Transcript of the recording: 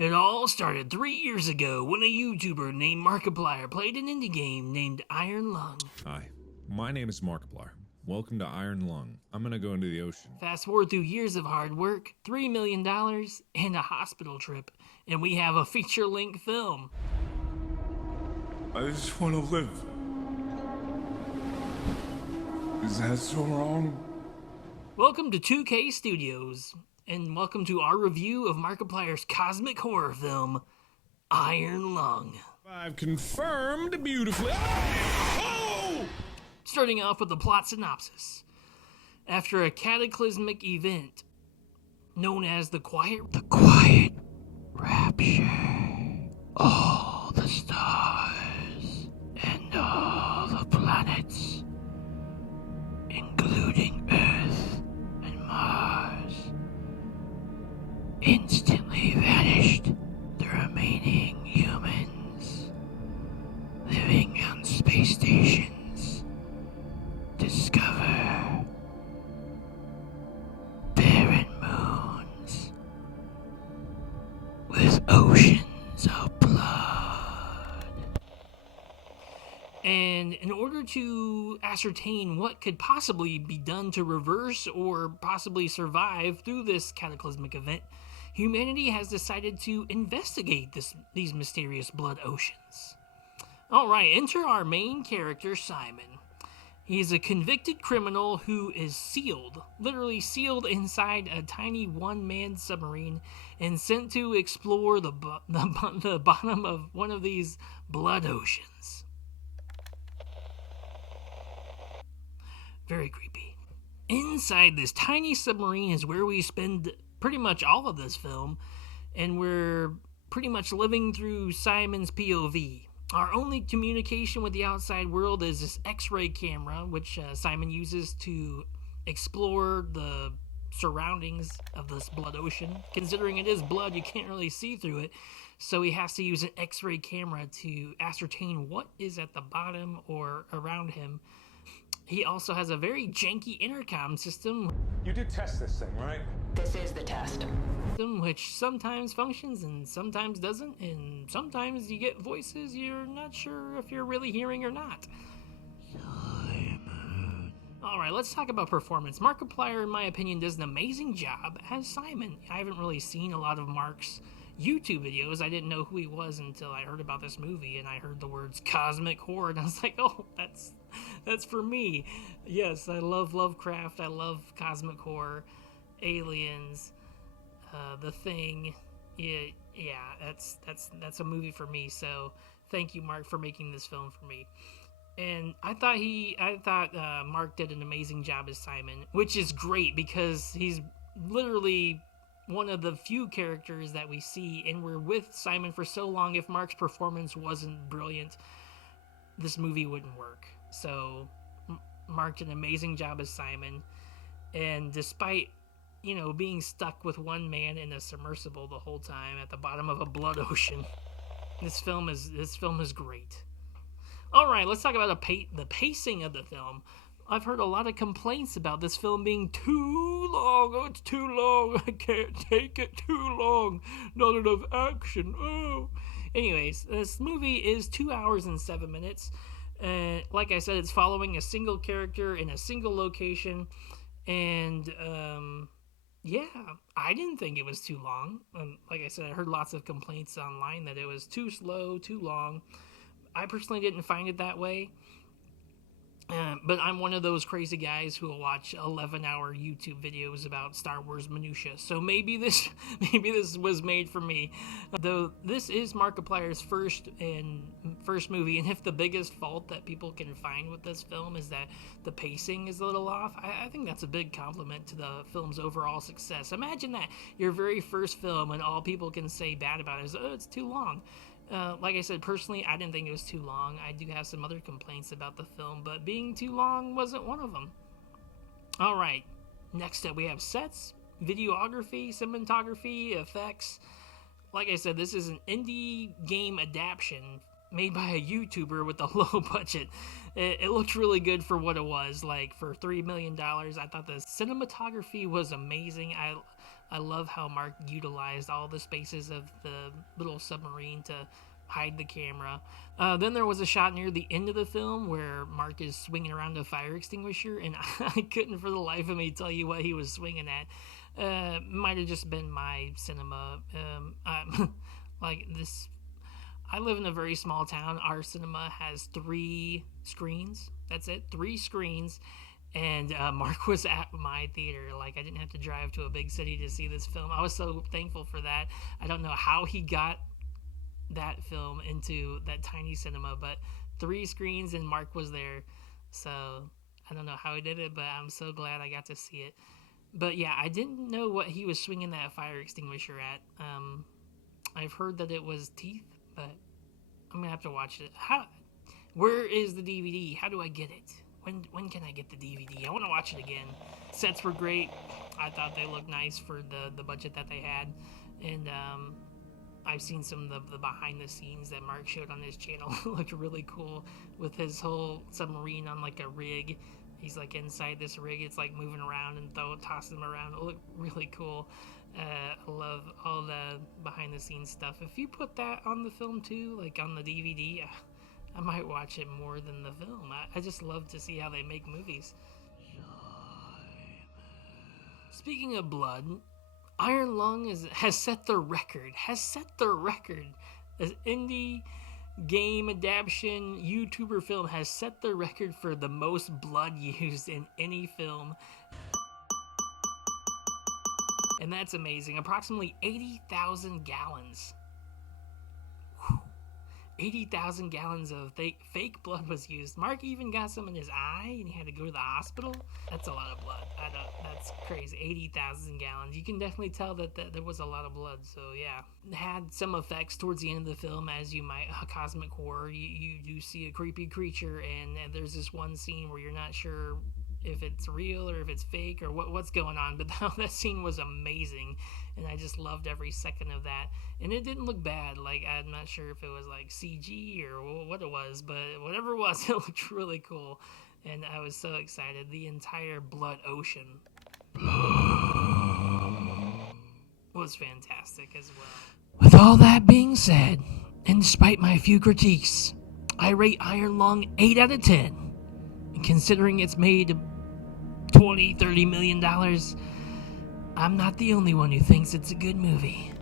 It all started 3 years ago when a YouTuber named Markiplier played an indie game named Iron Lung. Hi, my name is Markiplier. Welcome to Iron Lung. I'm gonna go into the ocean. Fast forward through years of hard work, $3 million, and a hospital trip, and we have a feature-length film. I just want to live. Is that so wrong? Welcome to 2K Studios, and welcome to our review of Markiplier's cosmic horror film, Iron Lung. I've confirmed beautifully. Oh! Starting off with the plot synopsis. After a cataclysmic event known as the Quiet Rapture, all the stars and all the planets, including Earth and Mars, instantly vanished. The remaining humans living on space stations discover barren moons with oceans of blood. And in order to ascertain what could possibly be done to reverse or possibly survive through this cataclysmic event, humanity has decided to investigate these mysterious blood oceans. Alright, enter our main character, Simon. He is a convicted criminal who is sealed, literally sealed inside a tiny one-man submarine and sent to explore the bottom of one of these blood oceans. Very creepy. Inside this tiny submarine is where we spend pretty much all of this film, and we're pretty much living through Simon's POV. Our only communication with the outside world is this X-ray camera, which Simon uses to explore the surroundings of this blood ocean. Considering it is blood, you can't really see through it, so he has to use an X-ray camera to ascertain what is at the bottom or around him. He also has a very janky intercom system. You did test this thing, right? This is the test. Which sometimes functions and sometimes doesn't, and sometimes you get voices you're not sure if you're really hearing or not. Simon. Alright, let's talk about performance. Markiplier, in my opinion, does an amazing job as Simon. I haven't really seen a lot of Mark's YouTube videos. I didn't know who he was until I heard about this movie and I heard the words cosmic horror, and I was like, oh, that's for me. Yes, I love Lovecraft, I love cosmic horror, aliens, The Thing. Yeah, that's a movie for me. So thank you, Mark, for making this film for me. And I thought Mark did an amazing job as Simon, which is great because he's literally one of the few characters that we see, and we're with Simon for so long. If Mark's performance wasn't brilliant, this movie wouldn't work. So Mark did an amazing job as Simon, and despite being stuck with one man in a submersible the whole time at the bottom of a blood ocean, this film is great. All right, let's talk about the pacing of the film. I've heard a lot of complaints about this film being too long. Oh, it's too long. I can't take it too long. Not enough action. Oh. Anyways, this movie is 2 hours and 7 minutes. Like I said, it's following a single character in a single location. And, yeah, I didn't think it was too long. Like I said, I heard lots of complaints online that it was too slow, too long. I personally didn't find it that way. But I'm one of those crazy guys who will watch 11-hour YouTube videos about Star Wars minutia. So maybe this was made for me. Though this is Markiplier's first movie, and if the biggest fault that people can find with this film is that the pacing is a little off, I think that's a big compliment to the film's overall success. Imagine that, your very first film, and all people can say bad about it is, oh, it's too long. Like I said, personally, I didn't think it was too long. I do have some other complaints about the film, but being too long wasn't one of them. Alright, next up we have sets, videography, cinematography, effects. Like I said, this is an indie game adaptation made by a YouTuber with a low budget. It looked really good for what it was. Like, for $3 million, I thought the cinematography was amazing. I love how Mark utilized all the spaces of the little submarine to hide the camera. Then there was a shot near the end of the film where Mark is swinging around a fire extinguisher, and I couldn't for the life of me tell you what he was swinging at. Might have just been my cinema. Like this, I live in a very small town. Our cinema has 3 screens. That's it, 3 screens. And Mark was at my theater. Like, I didn't have to drive to a big city to see this film. I was so thankful for that. I don't know how he got that film into that tiny cinema, but 3 screens and Mark was there. So I don't know how he did it, but I'm so glad I got to see it. But yeah, I didn't know what he was swinging that fire extinguisher at. I've heard that it was teeth, but I'm gonna have to watch it. Where is the DVD? How do I get it? When can I get the DVD? I want to watch it again. Sets were great. I thought they looked nice for the budget that they had. And I've seen some of the behind the scenes that Mark showed on his channel. Looked really cool with his whole submarine on like a rig. He's like inside this rig. It's like moving around and tossing them around. It looked really cool. I love all the behind the scenes stuff. If you put that on the film too, like on the DVD, I might watch it more than the film. I just love to see how they make movies. Speaking of blood, Iron Lung has set the record. As indie game adaptation YouTuber film has set the record for the most blood used in any film. And that's amazing. Approximately 80,000 gallons. 80,000 gallons of fake blood was used. Mark even got some in his eye and he had to go to the hospital. That's a lot of blood. That's crazy. 80,000 gallons. You can definitely tell that there was a lot of blood. So yeah. It had some effects towards the end of the film, as you might. Cosmic horror. You do see a creepy creature, and there's this one scene where you're not sure if it's real or if it's fake or what's going on, but that scene was amazing, and I just loved every second of that. And it didn't look bad. Like, I'm not sure if it was like CG or what it was, but whatever it was, it looked really cool, and I was so excited. The entire blood ocean was fantastic as well. With all that being said, and despite my few critiques, I rate Iron Lung 8 out of 10. And considering it's made $20-30 million, I'm not the only one who thinks it's a good movie.